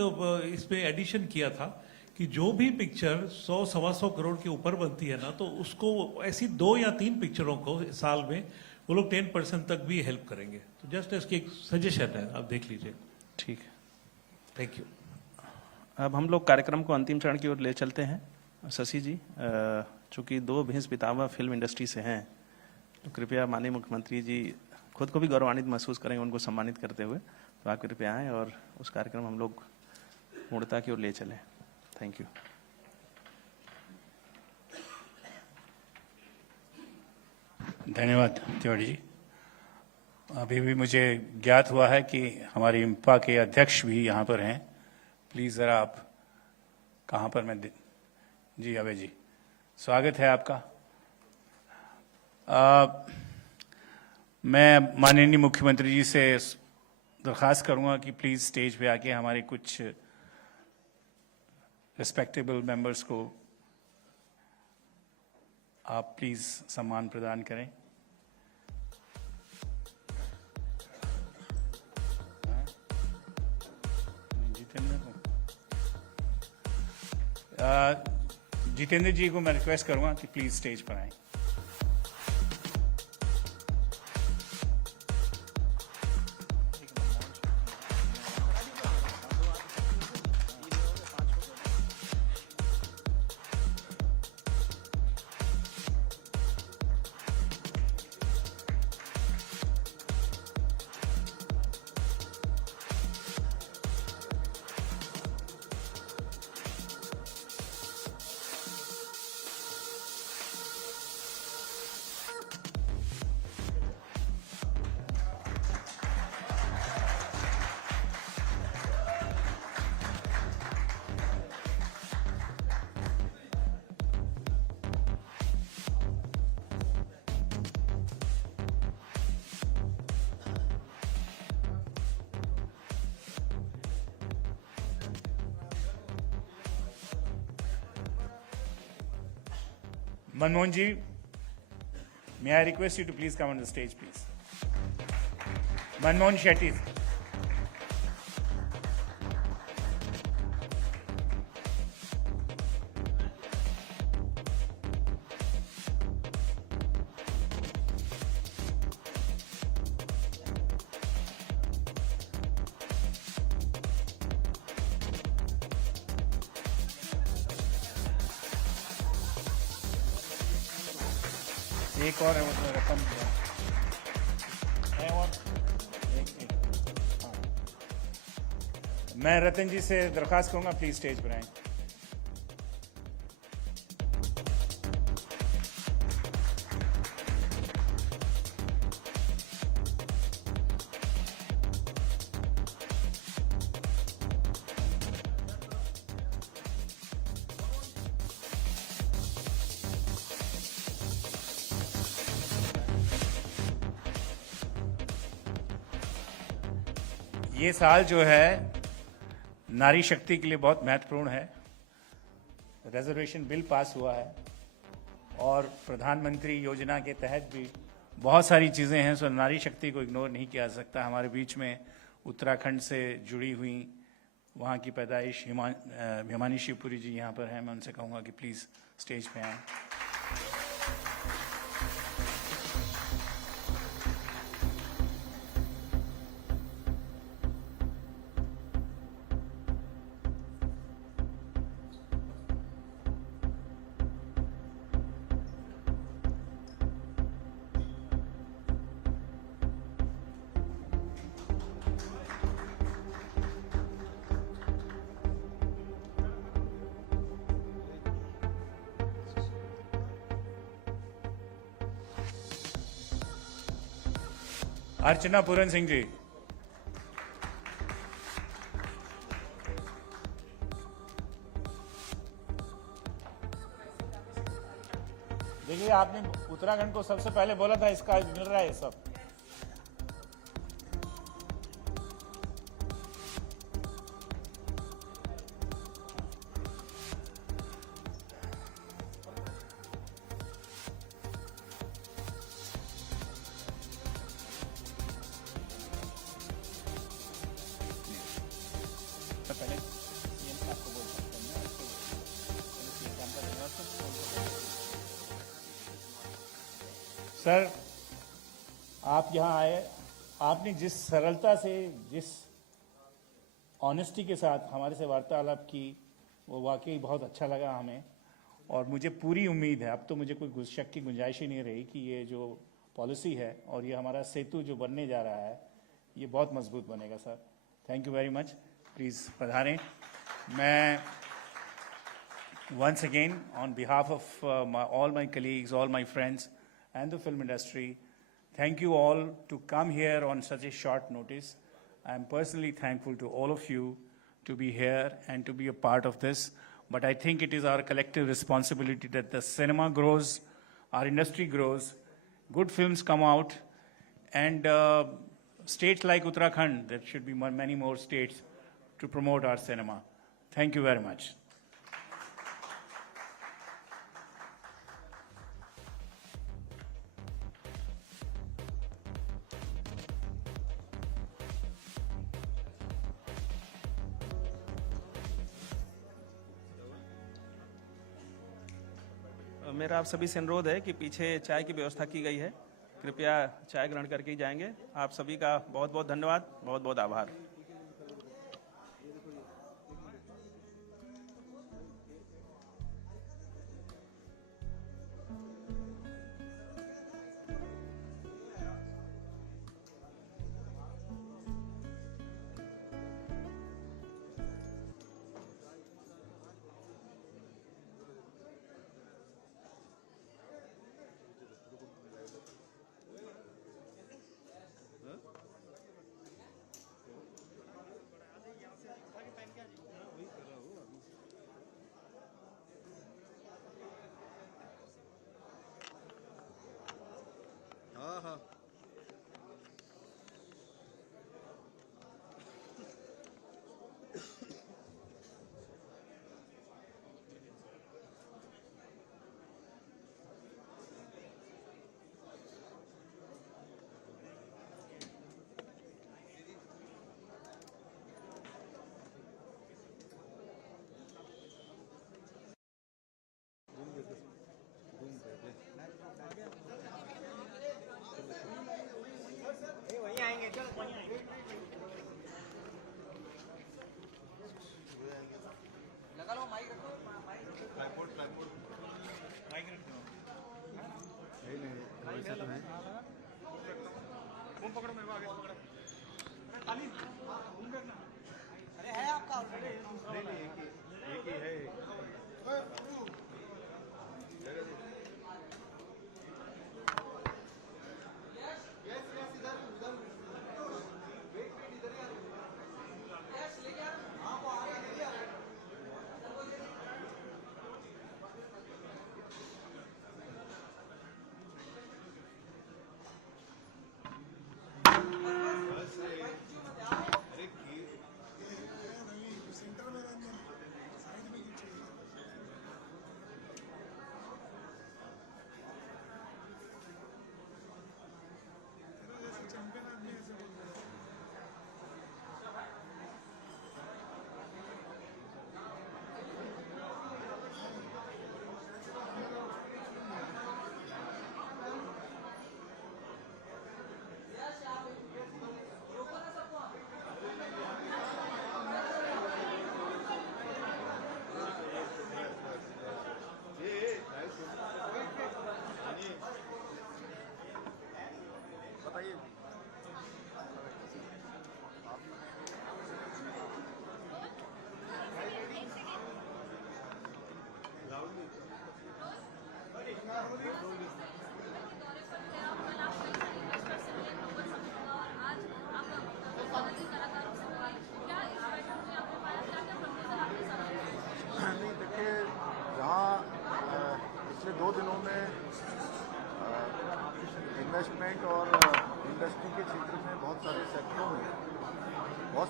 इसमें एडिशन किया था कि जो भी पिक्चर 100-125 करोड़ के ऊपर बनती है ना, तो उसको ऐसी 2 या 3 पिक्चरों को साल में वो लोग 10% तक भी हेल्प करेंगे। तो जस्ट इसकी एक सजेशन है, आप देख लीजिए। ठीक है, थैंक यू। अब हम लोग कार्यक्रम को अंतिम चरण की ओर ले चलते हैं। शशि जी, चूँकि 2 भैंस पितामह फिल्म इंडस्ट्री से हैं, तो कृपया माननीय मुख्यमंत्री जी खुद को भी गौरवान्वित महसूस करेंगे उनको सम्मानित करते हुए, तो आप कृपया आएँ और उस कार्यक्रम हम लोग पूर्णता की ओर ले चलें। Thank you. धन्यवाद तिवारी जी। अभी भी मुझे ज्ञात हुआ है कि हमारी इंपा के अध्यक्ष भी यहाँ पर हैं। प्लीज़ ज़रा आप, कहाँ पर मैं जी अभय जी, स्वागत है आपका। मैं माननीय मुख्यमंत्री जी से दरख्वास्त करूँगा कि प्लीज़ स्टेज पे आके हमारे कुछ रिस्पेक्टेबल मेंबर्स को आप प्लीज़ सम्मान प्रदान करें। जितेंद्र जी को मैं रिक्वेस्ट करूंगा कि प्लीज स्टेज पर आएं। Manmohan ji, may I request you to please come on the stage, please. Manmohan Shetty. एक और है वो रकम है और एक। हाँ, मैं रतन जी से दरख्वास्त करूंगा प्लीज स्टेज पर आएं। ये साल जो है नारी शक्ति के लिए बहुत महत्वपूर्ण है। रिजर्वेशन बिल पास हुआ है और प्रधानमंत्री योजना के तहत भी बहुत सारी चीज़ें हैं, सो नारी शक्ति को इग्नोर नहीं किया जा सकता। हमारे बीच में उत्तराखंड से जुड़ी हुई वहाँ की पैदाइश हिमानी शिवपुरी जी यहाँ पर हैं। मैं उनसे कहूँगा कि प्लीज़ स्टेज पे आएँ। अर्चना पूरन सिंह जी। देखिए, आपने उत्तराखंड को सबसे पहले बोला था, इसका मिल रहा है सब। पहले सीएम साहब को बोल सकते हैं ना, तो एग्जाम्पल देना सर। आप यहाँ आए, आपने जिस सरलता से, जिस ऑनेस्टी के साथ हमारे से वार्तालाप की, वो वाकई बहुत अच्छा लगा हमें। और मुझे पूरी उम्मीद है, अब तो मुझे कोई शक की गुंजाइश ही नहीं रही कि ये जो पॉलिसी है और ये हमारा सेतु जो बनने जा रहा है, ये बहुत मजबूत बनेगा sir. Thank you very much. Please पधारें। मैं once again, on behalf of all my colleagues, all my friends and the film industry, thank you all to come here on such a short notice. I am personally thankful to all of you to be here and to be a part of this. But I think it is our collective responsibility that the cinema grows, our industry grows, good films come out, and states like Uttarakhand, there should be many more states to promote our cinema. Thank you very much. मेरा आप सभी से अनुरोध है कि पीछे चाय की व्यवस्था की गई है, कृपया चाय ग्रहण करके ही जाएंगे। आप सभी का बहुत बहुत धन्यवाद, बहुत बहुत आभार।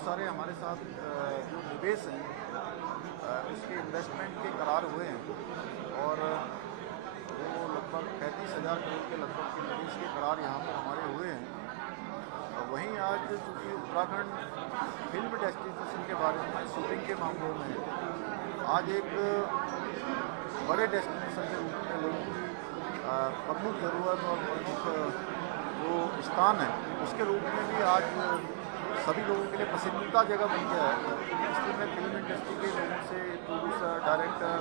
सारे हमारे साथ जो निवेश हैं उसके इन्वेस्टमेंट के करार हुए हैं और वो लगभग 35,000 करोड़ के लगभग के निवेश के करार यहाँ पर हमारे हुए हैं। और वहीं आज चूँकि उत्तराखंड फिल्म डेस्टिनेशन के बारे में शूटिंग के मामलों में आज एक बड़े डेस्टिनेशन के रूप में लोगों की प्रमुख ज़रूरत और प्रमुख जो स्थान है उसके रूप में भी आज सभी लोगों के लिए पसंदीदा जगह बन गया है। इसलिए मैं फिल्म इंडस्ट्री के लोगों से प्रोड्यूसर, डायरेक्टर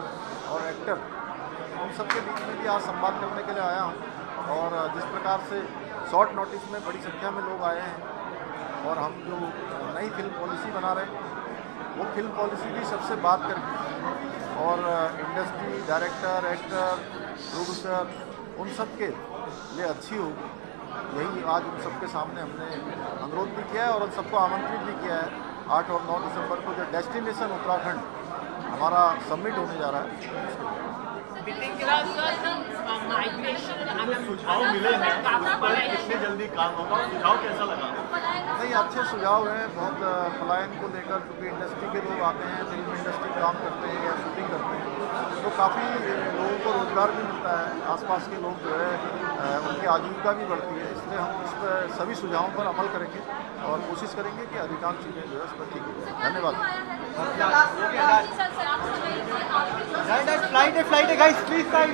और एक्टर उन सबके बीच में भी आज संवाद करने के लिए आया हूँ। और जिस प्रकार से शॉर्ट नोटिस में बड़ी संख्या में लोग आए हैं और हम जो नई फिल्म पॉलिसी बना रहे हैं वो फिल्म पॉलिसी भी सबसे बात करके और इंडस्ट्री, डायरेक्टर, एक्टर, प्रोड्यूसर उन सब के लिए अच्छी हो, यही आज उन सबके सामने हमने अनुरोध भी किया है और उन सबको आमंत्रित भी किया है। 8 और 9 दिसंबर को जो डेस्टिनेशन उत्तराखंड हमारा समिट होने जा रहा है। सुझाव मिले हैं उस पर कितनी जल्दी काम होगा, सुझाव कैसा लगा? नहीं, अच्छे सुझाव हैं बहुत। पलायन को लेकर क्योंकि इंडस्ट्री के लोग आते हैं, फिल्म इंडस्ट्री काम करते हैं या शूटिंग करते हैं तो काफ़ी लोगों को रोज़गार भी मिलता है, आसपास के लोग जो है उनकी आजीविका भी बढ़ती है। इसलिए हम इस पर सभी सुझावों पर अमल करेंगे और कोशिश करेंगे कि अधिकांश चीज़ें जो है इस पर ठीक हो। धन्यवाद। फ्लाइट है गाइस, प्लीज साइड।